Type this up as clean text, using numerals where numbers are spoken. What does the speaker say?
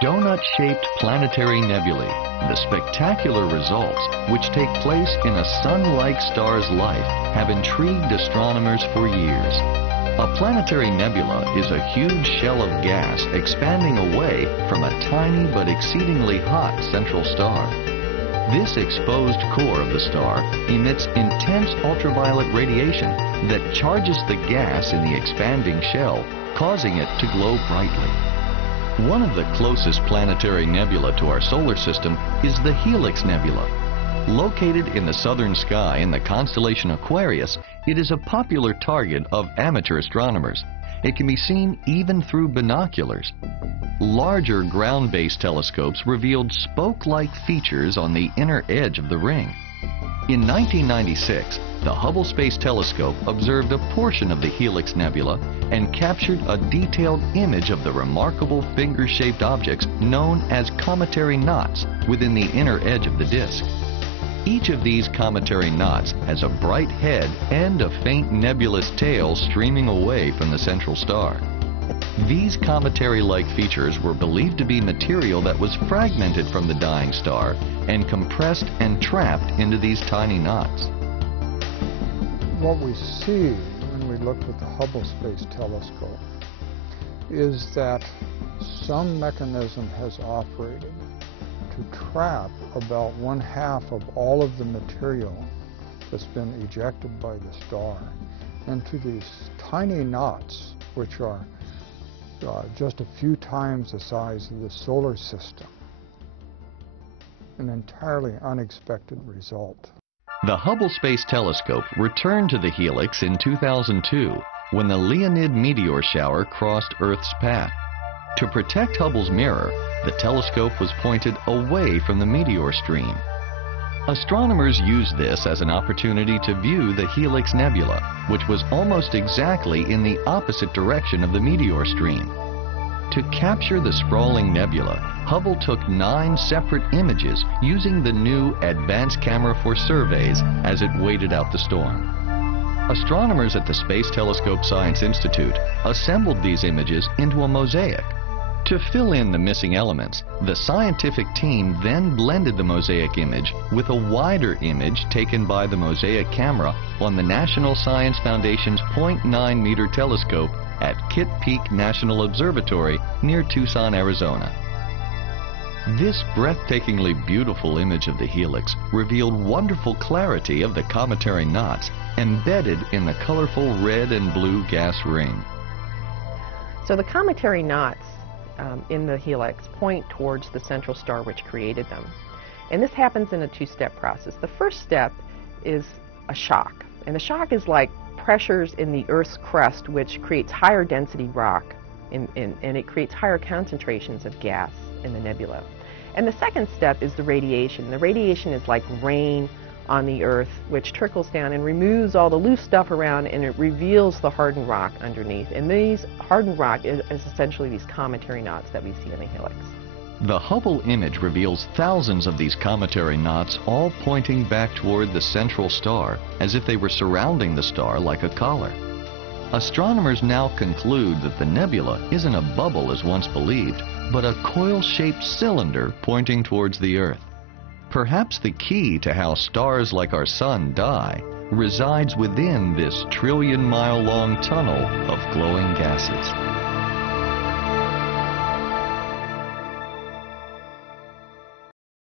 Donut-shaped planetary nebulae, the spectacular results, which take place in a sun-like star's life, have intrigued astronomers for years. A planetary nebula is a huge shell of gas expanding away from a tiny but exceedingly hot central star. This exposed core of the star emits intense ultraviolet radiation that charges the gas in the expanding shell, causing it to glow brightly. One of the closest planetary nebula to our solar system is the Helix Nebula. Located in the southern sky in the constellation Aquarius, it is a popular target of amateur astronomers. It can be seen even through binoculars. Larger ground-based telescopes revealed spoke-like features on the inner edge of the ring. In 1996, the Hubble Space Telescope observed a portion of the Helix Nebula and captured a detailed image of the remarkable finger-shaped objects known as cometary knots within the inner edge of the disk. Each of these cometary knots has a bright head and a faint nebulous tail streaming away from the central star. These cometary-like features were believed to be material that was fragmented from the dying star and compressed and trapped into these tiny knots. What we see when we look at the Hubble Space Telescope is that some mechanism has operated to trap about 1/2 of all of the material that's been ejected by the star into these tiny knots, which are just a few times the size of the solar system. An entirely unexpected result. The Hubble Space Telescope returned to the Helix in 2002 when the Leonid meteor shower crossed Earth's path. To protect Hubble's mirror, the telescope was pointed away from the meteor stream. Astronomers used this as an opportunity to view the Helix Nebula, which was almost exactly in the opposite direction of the meteor stream. To capture the sprawling nebula, Hubble took 9 separate images using the new Advanced Camera for Surveys as it waited out the storm. Astronomers at the Space Telescope Science Institute assembled these images into a mosaic. To fill in the missing elements, the scientific team then blended the mosaic image with a wider image taken by the mosaic camera on the National Science Foundation's 0.9-meter telescope at Kitt Peak National Observatory near Tucson, Arizona. This breathtakingly beautiful image of the helix revealed wonderful clarity of the cometary knots embedded in the colorful red and blue gas ring. So the cometary knots in the helix point towards the central star which created them. And this happens in a 2-step process. The first step is a shock. And the shock is like pressures in the Earth's crust which creates higher density rock and it creates higher concentrations of gas in the nebula. And the second step is the radiation. The radiation is like rain on the Earth, which trickles down and removes all the loose stuff around, and it reveals the hardened rock underneath. And these hardened rock is essentially these cometary knots that we see in the helix. The Hubble image reveals thousands of these cometary knots, all pointing back toward the central star, as if they were surrounding the star like a collar. Astronomers now conclude that the nebula isn't a bubble as once believed, but a coil-shaped cylinder pointing towards the Earth. Perhaps the key to how stars like our Sun die resides within this trillion-mile-long tunnel of glowing gases.